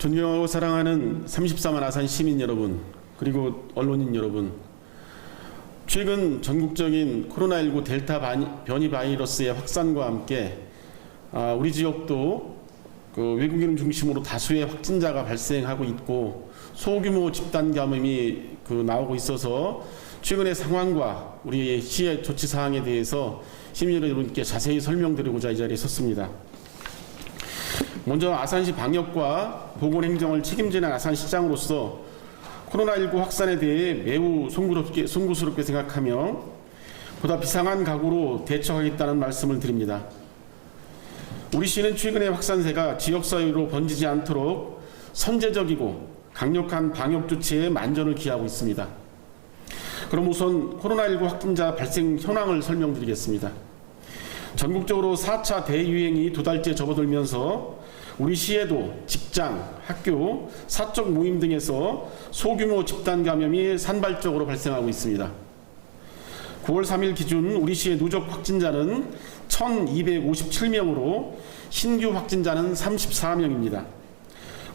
존경하고 사랑하는 34만 아산 시민 여러분, 그리고 언론인 여러분, 최근 전국적인 코로나19 델타 변이 바이러스의 확산과 함께 우리 지역도 외국인 중심으로 다수의 확진자가 발생하고 있고 소규모 집단 감염이 나오고 있어서 최근의 상황과 우리 시의 조치 사항에 대해서 시민 여러분께 자세히 설명드리고자 이 자리에 섰습니다. 먼저 아산시 방역과 보건행정을 책임지는 아산시장으로서 코로나19 확산에 대해 매우 송구스럽게 생각하며 보다 비상한 각오로 대처하겠다는 말씀을 드립니다. 우리 시는 최근의 확산세가 지역사회로 번지지 않도록 선제적이고 강력한 방역 조치에 만전을 기하고 있습니다. 그럼 우선 코로나19 확진자 발생 현황을 설명드리겠습니다. 전국적으로 4차 대유행이 두 달째 접어들면서 우리 시에도 직장, 학교, 사적 모임 등에서 소규모 집단 감염이 산발적으로 발생하고 있습니다. 9월 3일 기준 우리 시의 누적 확진자는 1,257명으로 신규 확진자는 34명입니다.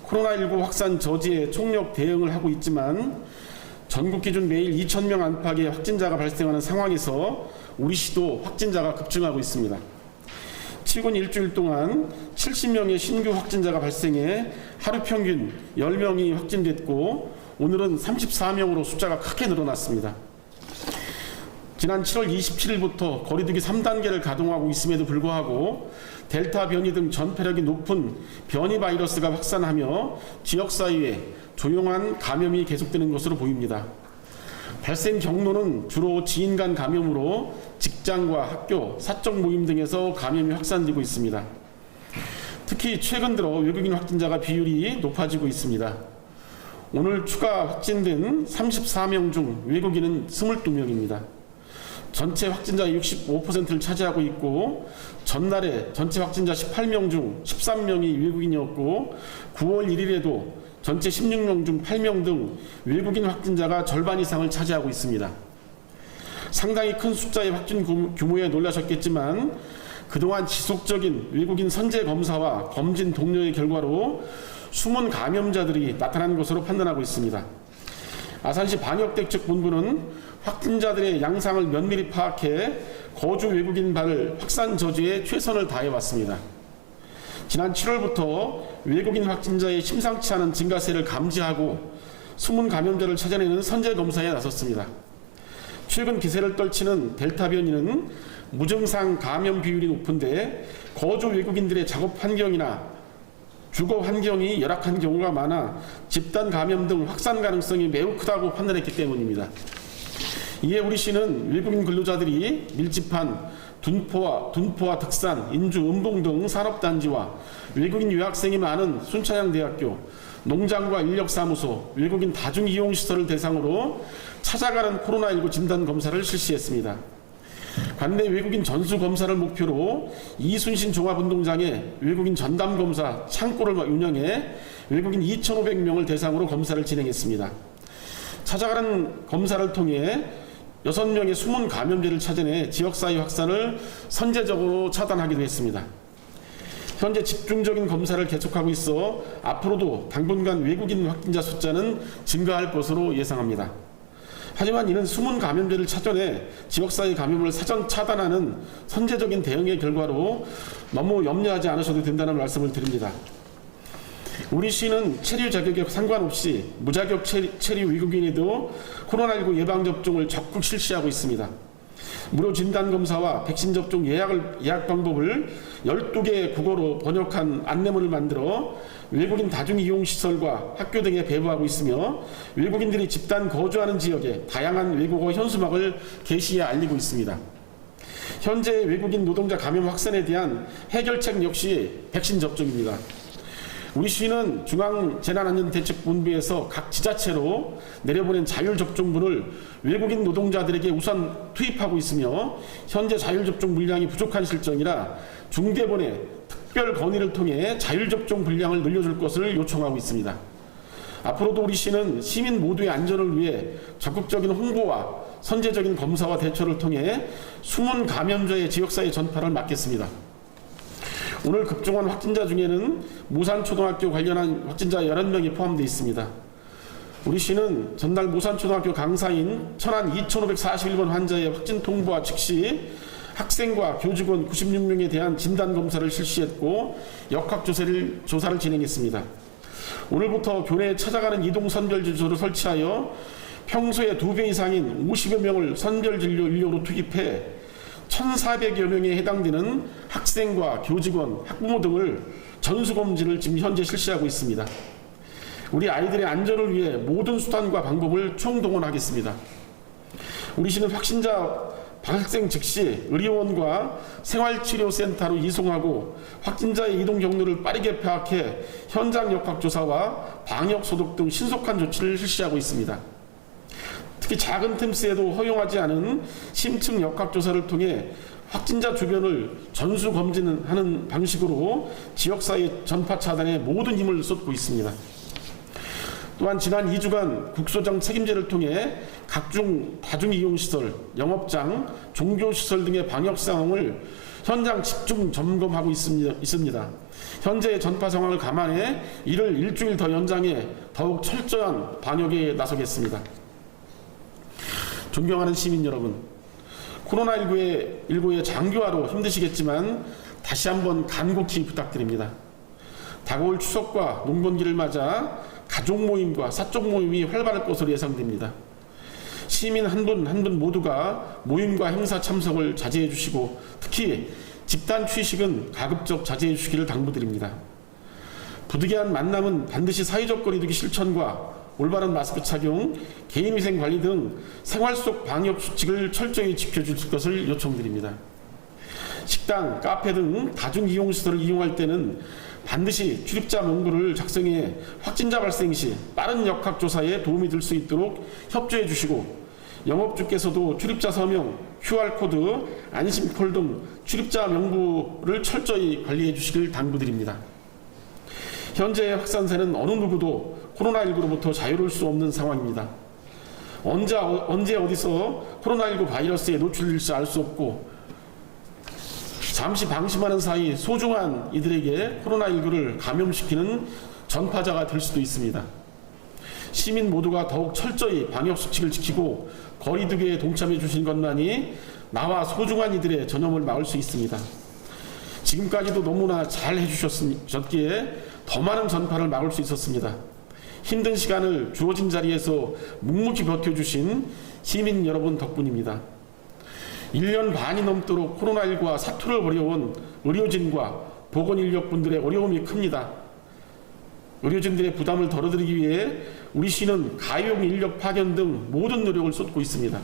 코로나19 확산 저지에 총력 대응을 하고 있지만 전국 기준 매일 2,000명 안팎의 확진자가 발생하는 상황에서 우리 시도 확진자가 급증하고 있습니다. 최근 일주일 동안 70명의 신규 확진자가 발생해 하루 평균 10명이 확진됐고 오늘은 34명으로 숫자가 크게 늘어났습니다. 지난 7월 27일부터 거리두기 3단계를 가동하고 있음에도 불구하고 델타 변이 등 전파력이 높은 변이 바이러스가 확산하며 지역사회에 조용한 감염이 계속되는 것으로 보입니다. 발생 경로는 주로 지인 간 감염으로 직장과 학교, 사적 모임 등에서 감염이 확산되고 있습니다. 특히 최근 들어 외국인 확진자가 비율이 높아지고 있습니다. 오늘 추가 확진된 34명 중 외국인은 22명입니다. 전체 확진자의 65%를 차지하고 있고 전날에 전체 확진자 18명 중 13명이 외국인이었고 9월 1일에도 전체 16명 중 8명 등 외국인 확진자가 절반 이상을 차지하고 있습니다. 상당히 큰 숫자의 확진 규모에 놀라셨겠지만 그동안 지속적인 외국인 선제 검사와 검진 동료의 결과로 숨은 감염자들이 나타난 것으로 판단하고 있습니다. 아산시 방역대책본부는 확진자들의 양상을 면밀히 파악해 거주 외국인 발을 확산 저지에 최선을 다해왔습니다. 지난 7월부터 외국인 확진자의 심상치 않은 증가세를 감지하고 숨은 감염자를 찾아내는 선제 검사에 나섰습니다. 최근 기세를 떨치는 델타 변이는 무증상 감염 비율이 높은데 거주 외국인들의 작업 환경이나 주거 환경이 열악한 경우가 많아 집단 감염 등 확산 가능성이 매우 크다고 판단했기 때문입니다. 이에 우리 시는 외국인 근로자들이 밀집한 둔포와 덕산, 인주, 은봉 등 산업단지와 외국인 유학생이 많은 순천향대학교, 농장과 인력사무소, 외국인 다중이용시설을 대상으로 찾아가는 코로나19 진단검사를 실시했습니다. 관내 외국인 전수검사를 목표로 이순신 종합운동장에 외국인 전담검사 창고를 운영해 외국인 2,500명을 대상으로 검사를 진행했습니다. 찾아가는 검사를 통해 6명의 숨은 감염자를 찾아내 지역사회 확산을 선제적으로 차단하기도 했습니다. 현재 집중적인 검사를 계속하고 있어 앞으로도 당분간 외국인 확진자 숫자는 증가할 것으로 예상합니다. 하지만 이는 숨은 감염자를 찾아내 지역사회 감염을 사전 차단하는 선제적인 대응의 결과로 너무 염려하지 않으셔도 된다는 말씀을 드립니다. 우리 시는 체류 자격에 상관없이 무자격 체류 외국인에도 코로나19 예방접종을 적극 실시하고 있습니다. 무료 진단검사와 백신 접종 예약 방법을 12개의 국어로 번역한 안내문을 만들어 외국인 다중이용시설과 학교 등에 배부하고 있으며 외국인들이 집단 거주하는 지역에 다양한 외국어 현수막을 게시해 알리고 있습니다. 현재 외국인 노동자 감염 확산에 대한 해결책 역시 백신 접종입니다. 우리 시는 중앙재난안전대책본부에서 각 지자체로 내려보낸 자율접종분을 외국인 노동자들에게 우선 투입하고 있으며 현재 자율접종 물량이 부족한 실정이라 중대본에 특별 건의를 통해 자율접종 분량을 늘려줄 것을 요청하고 있습니다. 앞으로도 우리 시는 시민 모두의 안전을 위해 적극적인 홍보와 선제적인 검사와 대처를 통해 숨은 감염자의 지역사회 전파를 막겠습니다. 오늘 급증한 확진자 중에는 모산초등학교 관련한 확진자 11명이 포함되어 있습니다. 우리 시는 전날 모산초등학교 강사인 천안 2541번 환자의 확진 통보와 즉시 학생과 교직원 96명에 대한 진단검사를 실시했고 역학조사를 진행했습니다. 오늘부터 교내에 찾아가는 이동선별진소를 설치하여 평소의 2배 이상인 50여 명을 선별진료 인력으로 투입해 1,400여 명에 해당되는 학생과 교직원, 학부모 등을 전수검진을 지금 현재 실시하고 있습니다. 우리 아이들의 안전을 위해 모든 수단과 방법을 총동원하겠습니다. 우리 시는 확진자 발생 즉시 의료원과 생활치료센터로 이송하고 확진자의 이동 경로를 빠르게 파악해 현장 역학조사와 방역소독 등 신속한 조치를 실시하고 있습니다. 특히 작은 틈새에도 허용하지 않은 심층 역학조사를 통해 확진자 주변을 전수검진하는 방식으로 지역사회 전파 차단에 모든 힘을 쏟고 있습니다. 또한 지난 2주간 국소장 책임제를 통해 각종 다중이용시설, 영업장, 종교시설 등의 방역 상황을 현장 집중 점검하고 있습니다. 현재의 전파 상황을 감안해 이를 일주일 더 연장해 더욱 철저한 방역에 나서겠습니다. 존경하는 시민 여러분, 코로나19의 장기화로 힘드시겠지만 다시 한번 간곡히 부탁드립니다. 다가올 추석과 농번기를 맞아 가족 모임과 사적 모임이 활발할 것으로 예상됩니다. 시민 한 분 한 분 모두가 모임과 행사 참석을 자제해 주시고 특히 집단 취식은 가급적 자제해 주시기를 당부드립니다. 부득이한 만남은 반드시 사회적 거리두기 실천과 올바른 마스크 착용, 개인위생 관리 등 생활 속 방역 수칙을 철저히 지켜줄 것을 요청드립니다. 식당, 카페 등 다중이용시설을 이용할 때는 반드시 출입자 명부를 작성해 확진자 발생 시 빠른 역학조사에 도움이 될 수 있도록 협조해 주시고 영업주께서도 출입자 서명, QR코드, 안심콜 등 출입자 명부를 철저히 관리해 주시길 당부드립니다. 현재의 확산세는 어느 누구도 코로나19로부터 자유로울 수 없는 상황입니다. 언제 어디서 코로나19 바이러스에 노출될지 알 수 없고 잠시 방심하는 사이 소중한 이들에게 코로나19를 감염시키는 전파자가 될 수도 있습니다. 시민 모두가 더욱 철저히 방역수칙을 지키고 거리두기에 동참해 주신 것만이 나와 소중한 이들의 전염을 막을 수 있습니다. 지금까지도 너무나 잘 해주셨기에 더 많은 전파를 막을 수 있었습니다. 힘든 시간을 주어진 자리에서 묵묵히 버텨주신 시민 여러분 덕분입니다. 1년 반이 넘도록 코로나19와 사투를 벌여온 의료진과 보건인력분들의 어려움이 큽니다. 의료진들의 부담을 덜어드리기 위해 우리 시는 가용 인력 파견 등 모든 노력을 쏟고 있습니다.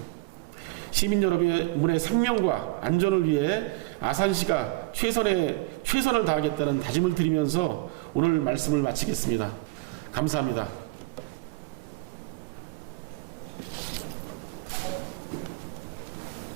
시민 여러분의 생명과 안전을 위해 아산시가 최선을 다하겠다는 다짐을 드리면서 오늘 말씀을 마치겠습니다. 감사합니다.